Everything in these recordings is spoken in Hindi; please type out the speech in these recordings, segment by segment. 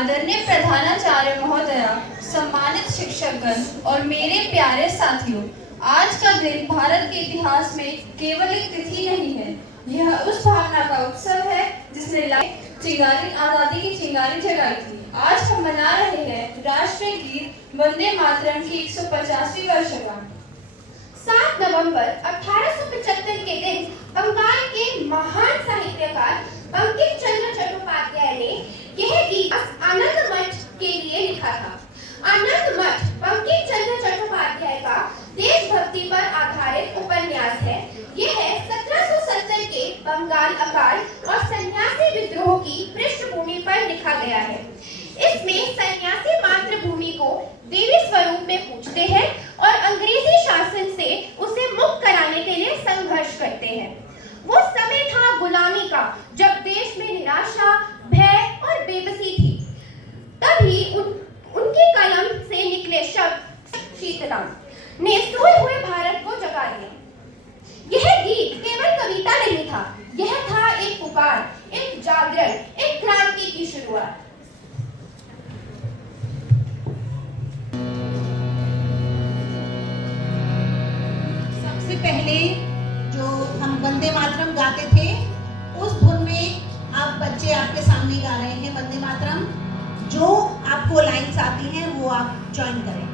आदरणीय प्रधानाचार्य महोदया, सम्मानित शिक्षकगण और मेरे प्यारे साथियों, आज का दिन भारत के इतिहास में केवल एक तिथि नहीं है, यह उस भावना का उत्सव है जिसने चिंगारी आजादी की चिंगारी जगाई थी। आज हम मना रहे हैं राष्ट्रीय गीत वंदे मातरम की 150वीं वर्षगांठ। 7 नवंबर 1875 के दिन बंगाल के महान साहित्यकार बंकिम चंद्र चट्टोपाध्याय ने यह गीत आनंद मठ के लिए लिखा था। आनंद मठ बंकिम चंद्र चट्टोपाध्याय का देशभक्ति पर आधारित उपन्यास है। यह 1770 के बंगाल अकाल और सन्यासी विद्रोह की पृष्ठभूमि पर लिखा गया है। इसमें सन्यासी मातृभूमि को देवी स्वरूप में पूजते हैं और अंग्रेजी शासन से उसे मुक्त कराने के लिए संघर्ष करते हैं। वो समय था गुलामी का, जब देश में निराशा, भय और बेबसी थी। तभी उनकी कलम से निकले शब्द शीतलाम ने सोए हुए भारत को जगा दिया। यह गीत केवल कविता नहीं था, यह था एक पुकार, एक जागरण, एक क्रांति की शुरुआत। सबसे पहले जो हम वंदे मातरम गाते थे, उस धुन में आप बच्चे आपके सामने गा रहे हैं वंदे मातरम। जो आपको लाइन्स आती हैं वो आप ज्वाइन करें।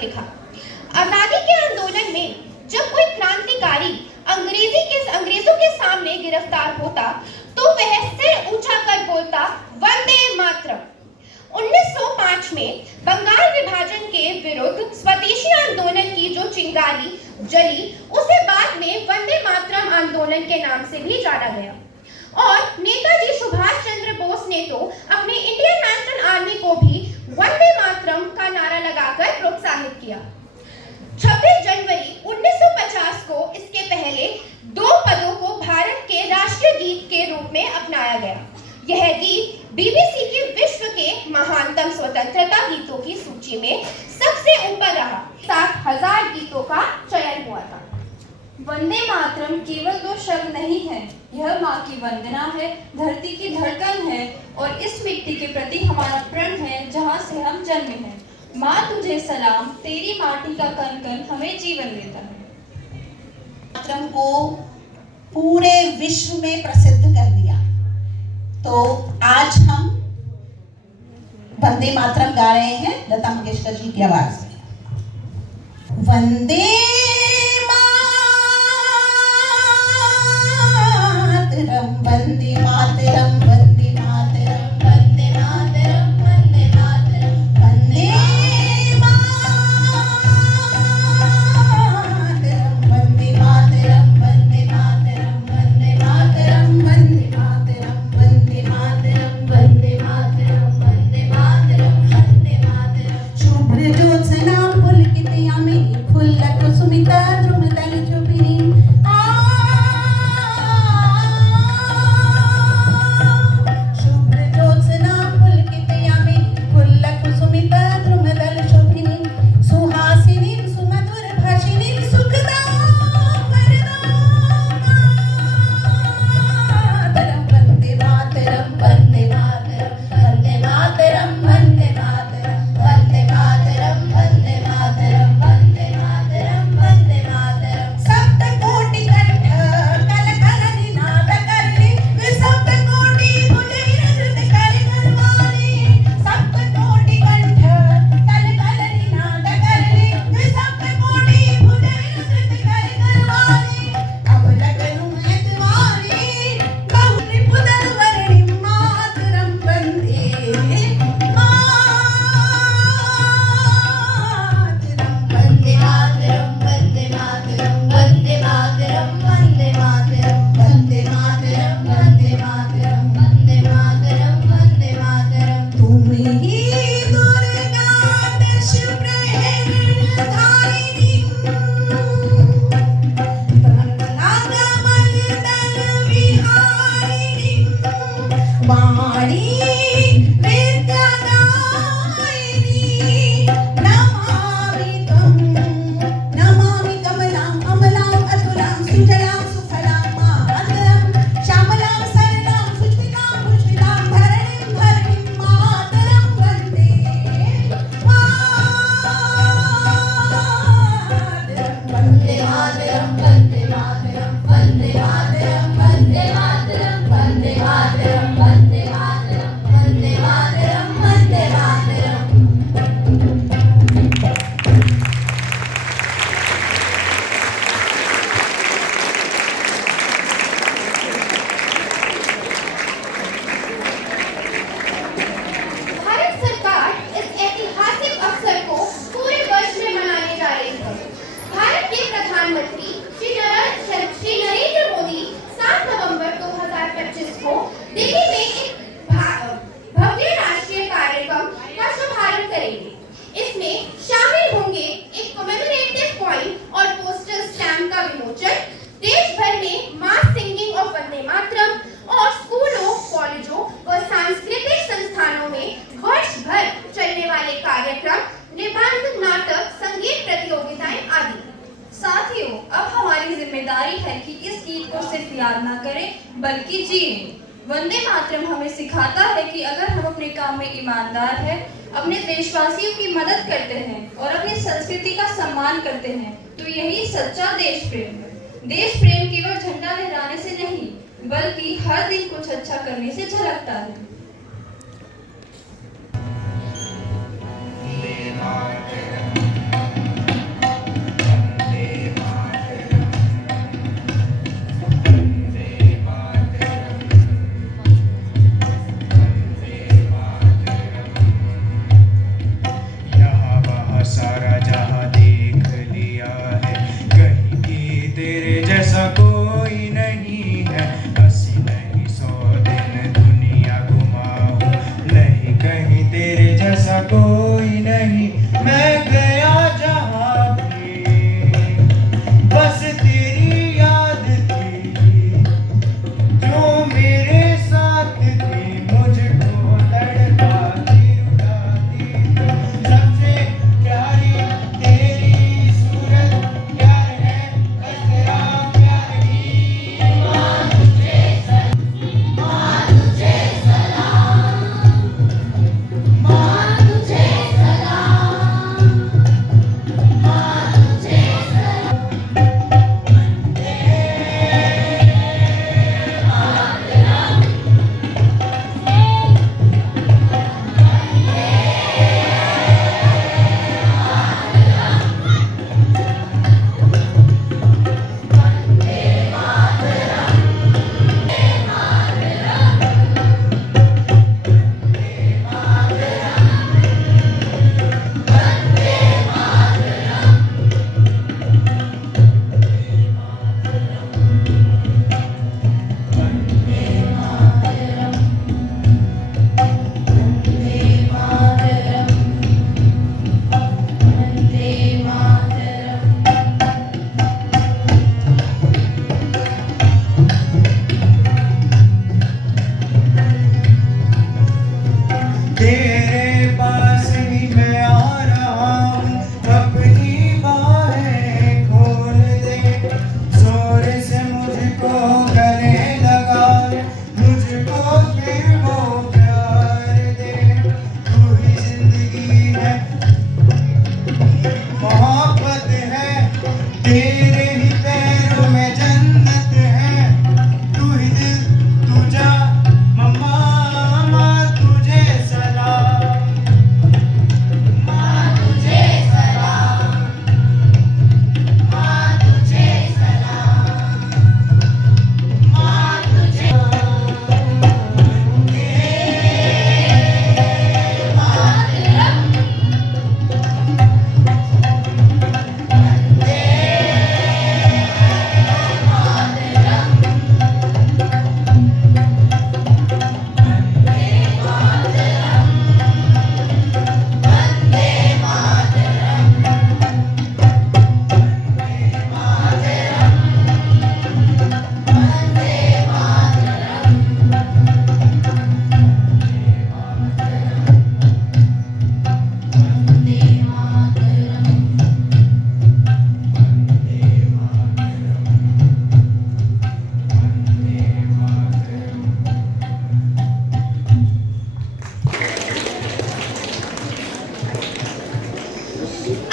लिखा। आजादी के आंदोलन में जब कोई क्रांतिकारी अंग्रेजों के सामने गिरफ्तार होता तो वह सिर ऊंचा कर बोलता वंदे मातरम। 1905 में बंगाल विभाजन के विरुद्ध स्वदेशी आंदोलन की जो चिंगारी जली, उसे बाद में वंदे मातरम आंदोलन के नाम से भी जाना गया। और नेताजी सुभाष चंद्र बोस ने तो अपने इंडियन नेशनल आर्मी को भी वंदे मातरम का नारा लगाकर प्रोत्साहित किया। 26 जनवरी 1950 को इसके पहले 2 पदों को भारत के राष्ट्रीय गीत के रूप में अपनाया गया। यह गीत बीबीसी की विश्व के महानतम स्वतंत्रता गीतों की सूची में सबसे ऊपर रहा। 7,000 गीतों का चयन हुआ था। वंदे मातरम केवल 2 शब्द नहीं है, यह माँ की वंदना है, धरती की धड़कन है और इस मिट्टी के प्रति हमारा प्रण है जहाँ से हम जन्मे हैं। माँ तुझे सलाम, तेरी माटी का कण कण हमें जीवन देता है। मातरम को पूरे विश्व में प्रसिद्ध कर दिया। तो आज हम वंदे मातरम गा रहे हैं लता मंगेशकर जी की आवाज में। वंदे मातरम, वंदे मातरम, वंदे मातरम, वंदे मातरम, वंदे मातरम, वंदे मातरम, वंदे मातरम, वंदे मातरम, वंदे मातरम, वंदे मातरम, वंदे मातरम, वंदे मातरम, वंदे मातरम, वंदे मातरम। शुभ्र ज्योत्सना पुलकितयामिनी फुल्लकुसुमिता द्रुमदलशोभिनी। प्रधानमंत्री श्री नरेंद्र मोदी 7 नवंबर 2025 को दिल्ली में एक भव्य राष्ट्रीय कार्यक्रम का शुभारंभ करेंगे। इसमें शामिल होंगे एक कमेमोरेटिव पॉइंट और पोस्टल स्टैम्प का विमोचन, देश भर में मास सिंगिंग ऑफ वंदे मातरम और स्कूलों, कॉलेजों और सांस्कृतिक संस्थानों में वर्ष भर चलने वाले कार्यक्रम, निबंध, नाटक, संगीत प्रतियोगिताएं आदि। साथियों, अब हमारी जिम्मेदारी है कि इस गीत को सिर्फ याद ना करें बल्कि जिएं। वंदे मातरम हमें सिखाता है कि अगर हम अपने काम में ईमानदार हैं, अपने देशवासियों की मदद करते हैं और अपनी संस्कृति का सम्मान करते हैं तो यही सच्चा देश प्रेम है। देश प्रेम केवल झंडा लहराने से नहीं बल्कि हर दिन कुछ अच्छा करने से झलकता है। सारा जहां देख लिया है, कहीं भी तेरे जैसा कोई नहीं है। हंसी नहीं 100 दिन दुनिया घुमाऊं, नहीं कहीं तेरे जैसा कोई नहीं। मैं गया जहां भी बस तेरी याद थी, जो मेरे साथ थी मुझको तड़पाती रुलाती। सबसे प्यारी तेरी सूरत, प्यार है बस तेरा प्यार ही। माँ तुझे सलाम, माँ तुझे सलाम, माँ तुझे सलाम, माँ तुझे सलाम। वंदे मातरम, तेरे पास ही मैं आ रहा हूँ, अपनी बाहें खोल दे। जोर से मुझको गले लगा ले, मुझको फिर वो प्यार दे। तू ही जिंदगी है, मोहब्बत है, तेरे ही पैरों में जन्नत है। तू ही दिल, तू जा मम्मा, माँ तुझे सलाम, माँ तुझे सलाम, माँ तुझे सलाम, माँ तुझे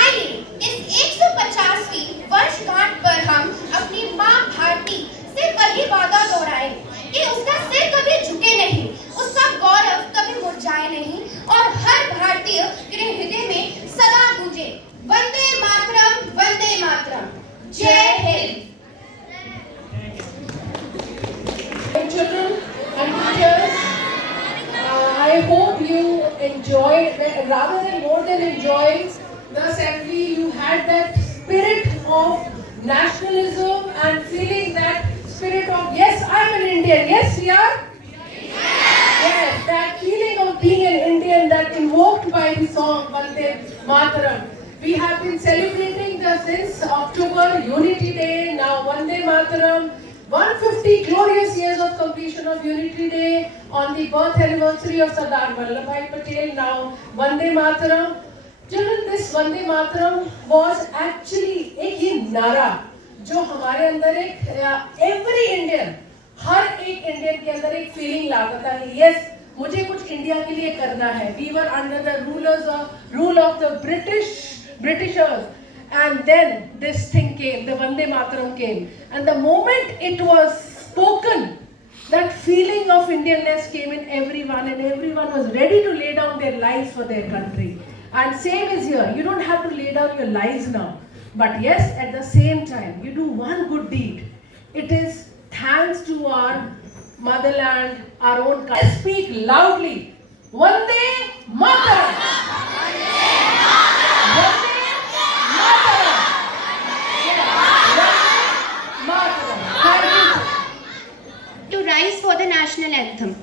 आइए इस 150वीं वर्षगांठ पर हम अपनी माँ भारती से वही वादा दोहराएं कि उसका सिर कभी झुके नहीं, उसका गौरव कभी मुरझाए नहीं और हर भारतीय के हृदय में सदा गूंजे वंदे मातरम, वंदे मातरम। जय Hind. Children and teachers, I hope you enjoyed, rather than more than enjoying the assembly, you had that spirit of nationalism and feeling that spirit of, yes, I'm an Indian. Yes, we are? Yes, that feeling of being an Indian that invoked by the song Vande Mataram. We have been celebrating since October Unity Day, now Vande Mataram. 150 glorious years of completion of Unity Day on the birth anniversary of Sardar Vallabhbhai Patel, now Vande Mataram. Children, this Vande Mataram was actually एक ये नारा जो हमारे अंदर एक every Indian, हर एक इंडियन के अंदर एक फीलिंग लाता था कि yes, मुझे कुछ इंडिया के लिए करना है. We were under the rule of the Britishers. And then this thing came, the Vande Mataram came. And the moment it was spoken, that feeling of Indianness came in everyone, and everyone was ready to lay down their lives for their country. And same is here. You don't have to lay down your lives now. But yes, at the same time, you do one good deed. It is thanks to our motherland, our own country. Let's speak loudly. Vande Mataram! To rise for the national anthem.